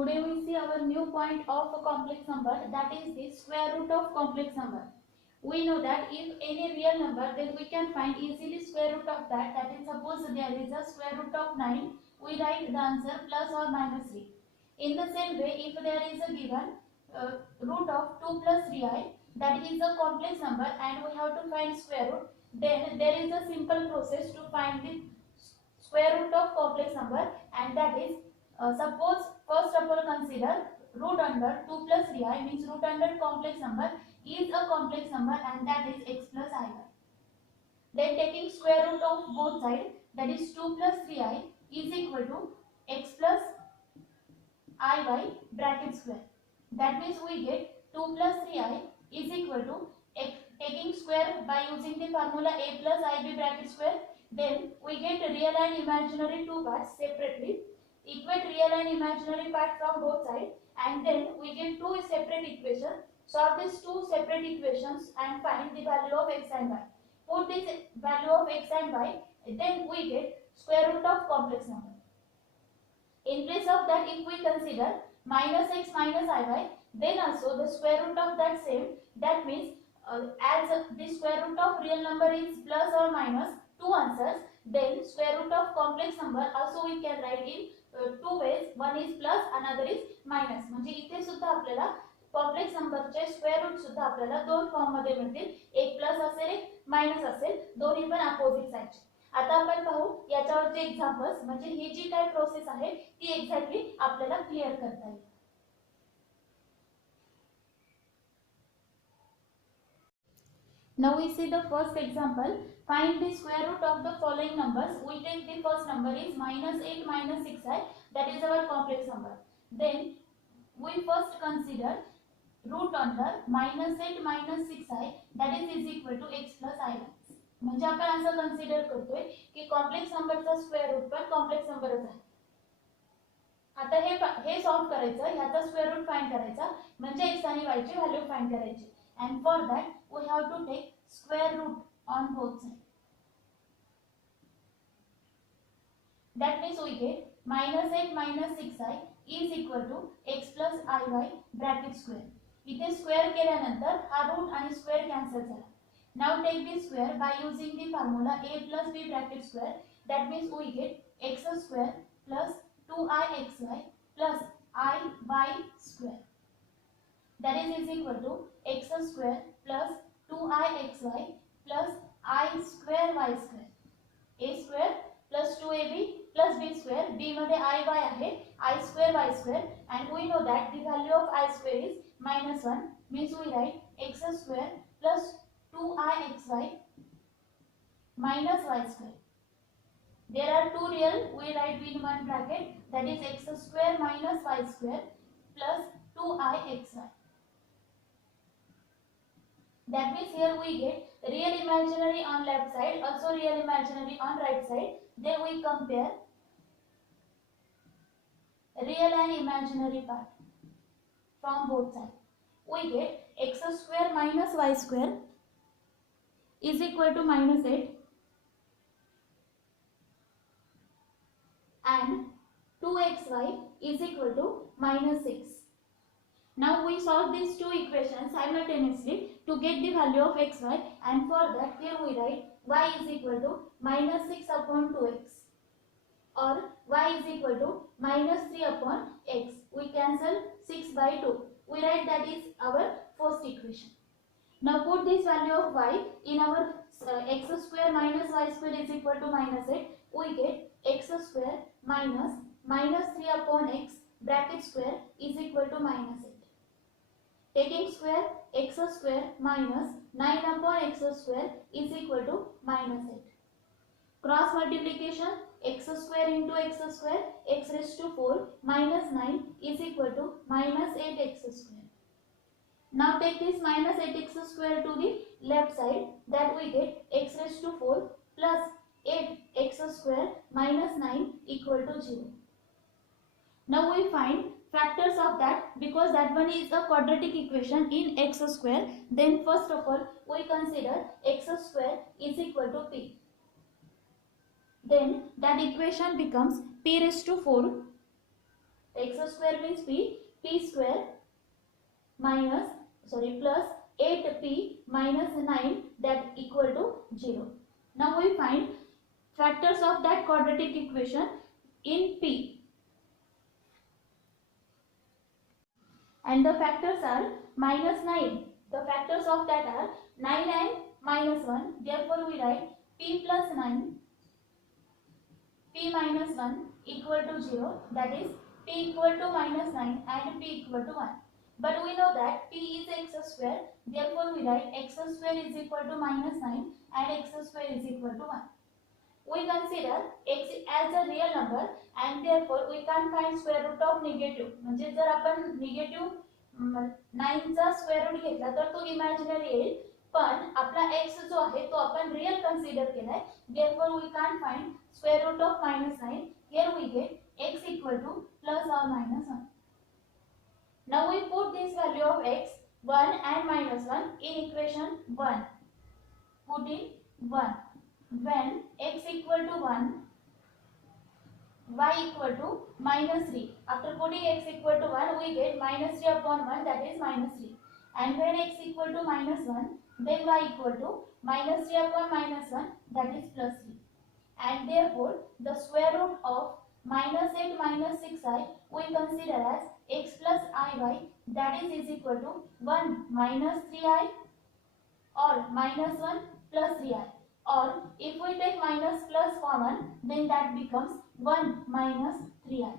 Today we see our new point of a complex number, that is the square root of complex number. We know that if any real number, then we can find easily square root of that. That is, suppose there is a square root of 9, we write the answer plus or minus 3. In the same way, if there is a given root of 2 plus 3i, that is a complex number and we have to find square root, then there is a simple process to find the square root of complex number, and that is, suppose first of all consider root under 2 plus 3i, means root under complex number is a complex number and that is x plus iy. Then taking square root of both sides, that is 2 plus 3i is equal to x plus iy bracket square. That means we get 2 plus 3i is equal to x, taking square by using the formula a plus ib bracket square. Then we get real and imaginary two parts separately. Equate real and imaginary part from both sides, and then we get two separate equations. Solve these two separate equations and find the value of x and y. Put this value of x and y, then we get square root of complex number. In place of that, if we consider minus x minus iy, then also the square root of that same. That means as the square root of real number is plus or minus two answers, then square root of complex number also we can write in two ways. One is plus, another is minus. म्हणजे इथे सुद्धा आपल्याला complex नंबरचे square root सुद्धा आपल्याला दोन form मध्ये मिळतील, एक प्लस असेल एक मायनस असेल, दोन्ही पण अपोजिट साइडचे. आता आपण पाहू याच्यावरचे एक्झाम्पल्स, म्हणजे ही जी काय प्रोसेस आहे ती एक्झॅक्टली आपल्याला क्लिअर करता येईल. Now we see the first example. Find the square root of the following numbers. We take the first number is minus 8 minus 6i, that is our complex number. Then we first consider root under minus 8 minus 6i, that is equal to x plus i. म्हणजे आपण असं consider करतोय की complex नंबरचा square root पण complex नंबरच आहे. आता हे सॉल्व करायचं, ह्याचा स्क्वेअर रूट फाइंड करायचा, म्हणजे x आणि y ची व्हॅल्यू फाइंड करायची. And for that we have to take square root on both sides. That means we get minus 8 minus 6i is equal to x plus iy bracket square. इथे square केल्यानंतर हा root आणि square cancel झाला. Now take this square by using the formula a plus b bracket square. That means we get x square plus 2ixy plus iy square. That is equal to x square plus 2ixy plus I square y square. A square plus 2ab plus b square. b मध्ये iy आहे, I square y square, and we know that the value of I square is minus 1, means we write x square plus 2ixy minus y square. There are two real, we write in one bracket, that is x square minus y square plus 2ixy. That means here we get real imaginary on left side, also real imaginary on right side. Then we compare real and imaginary part from both sides. We get x square minus y square is equal to minus 8 and 2xy is equal to minus 6. Now we solve these two equations simultaneously to get the value of xy, and for that here we write y is equal to minus 6 upon 2x or y is equal to minus 3 upon x. We cancel 6 by 2. We write that is our first equation. Now put this value of y in our x square minus y square is equal to minus 8. We get x square minus minus 3 upon x bracket square is equal to minus 8. Taking square, x square minus 9 upon x square is equal to minus 8. Cross multiplication, x square into x square, x raised to 4 minus 9 is equal to minus 8x square. Now take this minus 8x square to the left side, that we get x raised to 4 plus 8x square minus 9 equal to 0. Now we find factors of that, because that one is a quadratic equation in x square. Then first of all we consider x square is equal to p. Then that equation becomes p raised to 4 x square means p square plus 8p minus 9 that equal to 0. Now we find factors of that quadratic equation in p, and the factors are minus 9. The factors of that are 9 and minus 1. Therefore we write p plus 9, p minus 1 equal to 0, that is p equal to minus 9 and p equal to 1. But we know that p is x square, therefore we write x square is equal to minus 9 and x square is equal to 1. We consider x as a real number and therefore we can find square root of negative. म्हणजे जर आपण negative 9 चा square root घेतला तर तो imaginary येईल, पण आपला x जो आहे तो आपण रियल कन्सिडर केलाय, therefore we can't find square root of minus 9. Here we get x equal to plus or minus 1. Now we put this value of x 1 and minus 1 in equation 1. Put in 1. When x equal to 1, y equal to minus 3. After putting x equal to 1, we get minus 3 upon 1, that is minus 3. And when x equal to minus 1, then y equal to minus 3 upon minus 1, that is plus 3. And therefore, the square root of minus 8 minus 6i we consider as x plus iy, that is equal to 1 minus 3i or minus 1 plus 3i. Or if we take minus plus common, then that becomes 1 minus 3i.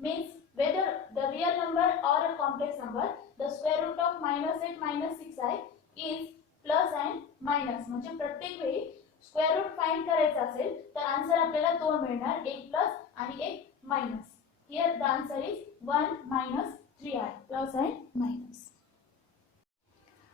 Means whether the real number or a complex number, the square root of minus 8 minus 6i is plus and minus. म्हणजे प्रत्येक वेळी square root find करायचा असेल तर answer आपल्याला दोन मिळणार, एक प्लस आणि एक minus. Here the answer is 1 minus 3i, plus and minus.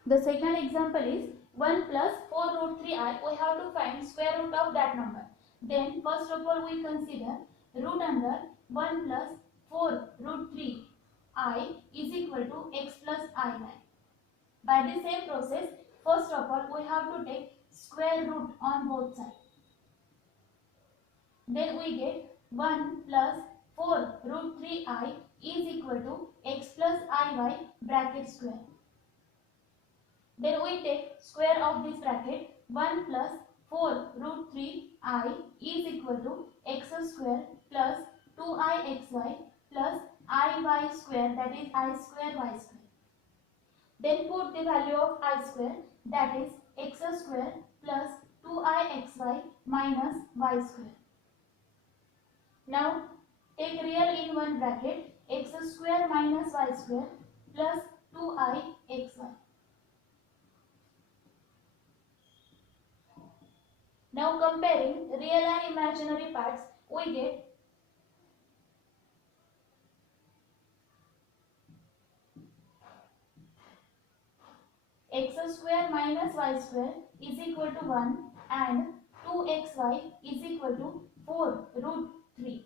The second example is 1 plus 4 root 3i. We have to find square root of that number. Then first of all we consider root under 1 plus 4 root 3i is equal to x plus iy. By the same process, first of all we have to take square root on both sides. Then we get 1 plus 4 root 3i is equal to x plus iy bracket square. Then we take square of this bracket. 1 plus 4 root 3i is equal to x square plus 2ixy plus iy square, that is I square y square. Then put the value of I square, that is x square plus 2ixy minus y square. Now take real in one bracket, x square minus y square plus 2ixy. Now comparing real and imaginary parts, we get x square minus y square is equal to 1 and 2xy is equal to 4 root 3.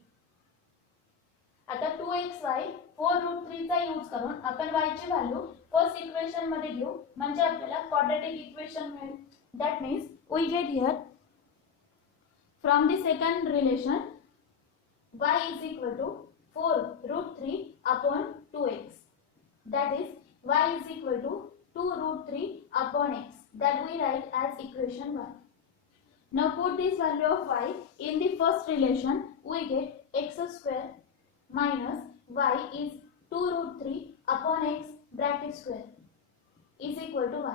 आता 2xy 4 root 3 चा use करून आपण y ची value first equation मध्ये घेऊ, म्हणजे आपल्याला quadratic equation मिळेल. That means we get here from the second relation y is equal to 4 root 3 upon 2x, that is y is equal to 2 root 3 upon x, that we write as equation 1. Now put this value of y in the first relation, we get x square minus y is 2 root 3 upon x bracket square is equal to 1.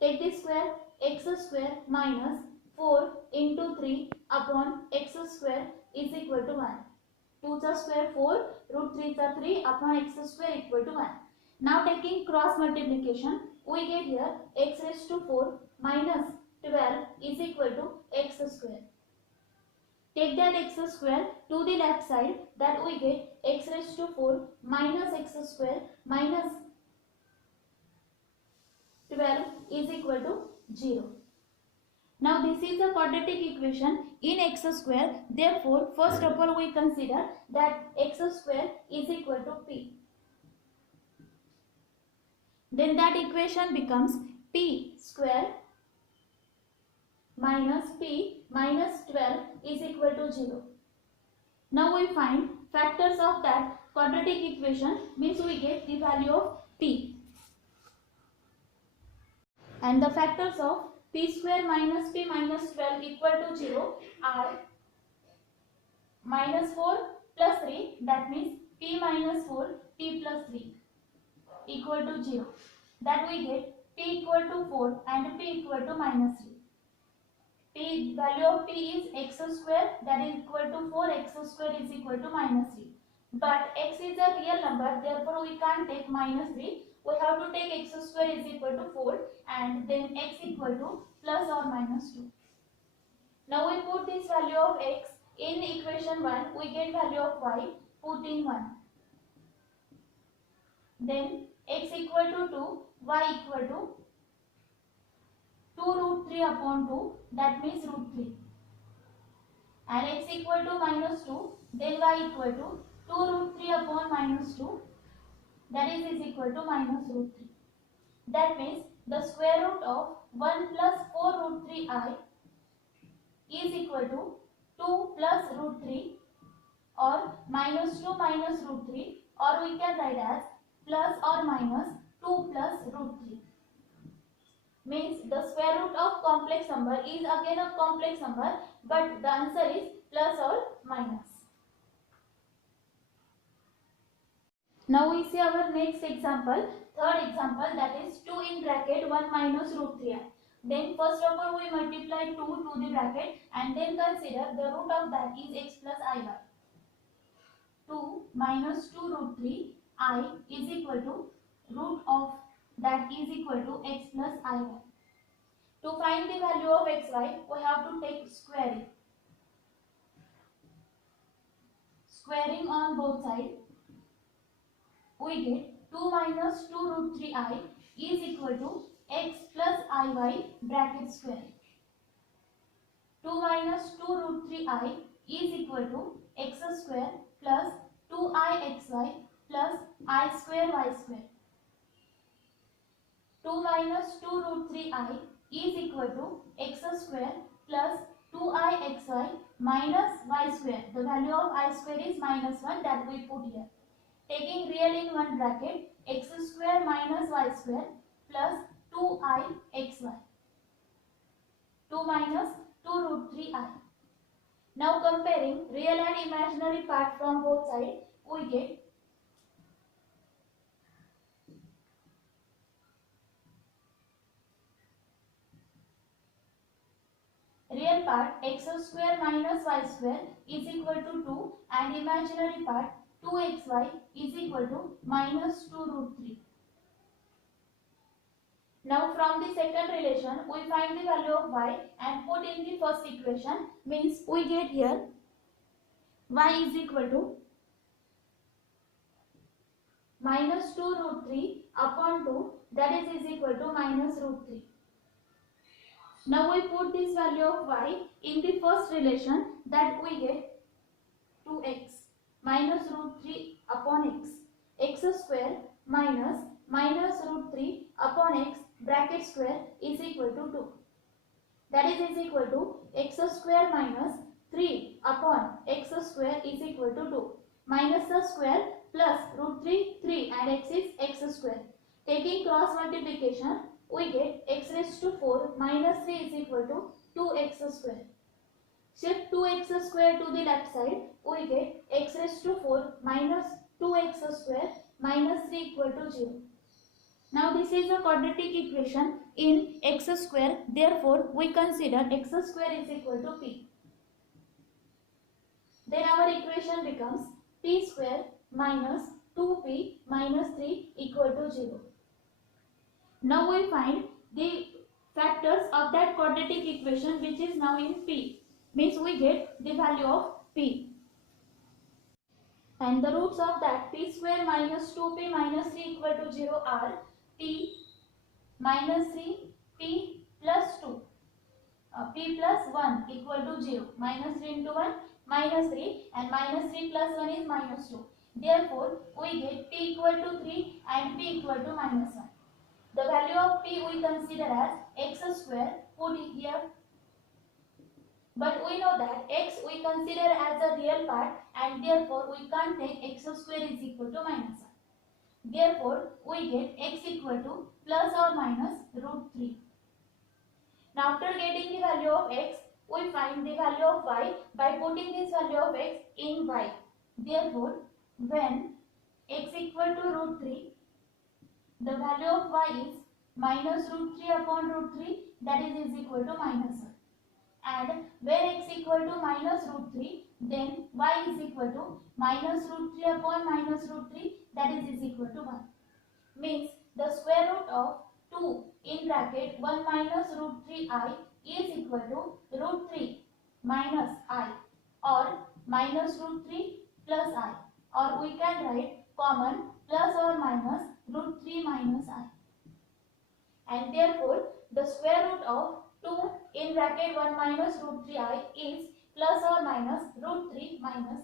Take this square, x square minus 4 into 3 upon x square is equal to 1. 2 चा square 4, root 3 चा 3 upon x square equal to 1. Now taking cross multiplication, we get here x raised to 4 minus 12 is equal to x square. Take that x square to the left side, that we get x raised to 4 minus x square minus 12 is equal to 0. Now this is a quadratic equation in x square, therefore first of all we consider that x square is equal to p. Then that equation becomes p square minus p minus 12 is equal to 0. Now we find factors of that quadratic equation, means we get the value of p. And the factors of p square minus p minus 12 equal to 0 are minus 4 plus 3, that means p minus 4 p plus 3 equal to 0. That we get p equal to 4 and p equal to minus 3. P value of p is x square, that is equal to 4, x square is equal to minus 3. But x is a real number, therefore we can't take minus 3. We have to take x square is equal to 4 and then x equal to plus or minus 2. Now we put this value of x in equation 1, we get value of y, put in 1. Then x equal to 2, y equal to 2 root 3 upon 2, that means root 3. And x equal to minus 2, then y equal to 2 root 3 upon minus 2, that is equal to minus root 3. That means the square root of 1 plus 4 root 3i is equal to 2 plus root 3 or minus 2 minus root 3, or we can write as plus or minus 2 plus root 3. Means the square root of complex number is again a complex number, but the answer is plus or minus. Now we see our next example, third example, that is 2 in bracket 1 minus root 3i. Then first of all we multiply 2 to the bracket and then consider the root of that is x plus iy. 2 minus 2 root 3 I is equal to root of that is equal to x plus iy. To find the value of xy, we have to take squaring. Squaring on both sides, we get 2 minus 2 root 3i is equal to x plus iy bracket square. 2 minus 2 root 3i is equal to x square plus 2ixy plus I square y square. 2 minus 2 root 3i is equal to x square plus 2ixy minus y square. The value of I square is minus 1, that we put here. Taking real in one bracket, x square minus y square plus 2ixy. 2 minus 2 root 3i. Now comparing real and imaginary part from both sides, we get real part x square minus y square is equal to 2 and imaginary part 2xy is equal to minus 2 root 3. Now from the second relation, we find the value of y and put in the first equation, means we get here y is equal to minus 2 root 3 upon 2, that is equal to minus root 3. Now we put this value of y in the first relation, that we get 2x minus root 3 upon x square minus root 3 upon x bracket square is equal to 2. That is equal to x square minus 3 upon x square is equal to 2. Minus the square plus root 3 and x is x square. Taking cross multiplication, we get x raised to 4 minus 3 is equal to 2x square. Shift 2x square to the left side, we get x raised to 4 minus 2x square minus 3 equal to 0. Now this is a quadratic equation in x square, therefore we consider x square is equal to p. Then our equation becomes p square minus 2p minus 3 equal to 0. Now we find the factors of that quadratic equation which is now in p, means we get the value of p. And the roots of that p square minus 2p minus 3 equal to 0 are p minus 3, p plus 2, p plus 1 equal to 0. Minus 3 into 1 minus 3 and minus 3 plus 1 is minus 2. Therefore, we get p equal to 3 and p equal to minus 1. The value of p we consider as x square, put here But we know that x we consider as a real part, and therefore we can't take x square is equal to minus 1. Therefore, we get x equal to plus or minus root 3. Now after getting the value of x, we find the value of y by putting this value of x in y. Therefore, when x equal to root 3, the value of y is minus root 3 upon root 3, that is equal to minus 1. And when x equal to minus root 3, then y is equal to minus root 3 upon minus root 3, that is equal to 1. Means the square root of 2 in bracket 1 minus root 3i is equal to root 3 minus I, or minus root 3 plus I, or we can write common plus or minus root 3 minus I. And therefore the square root of 2 in bracket 1 minus root 3i is plus or minus root 3 minus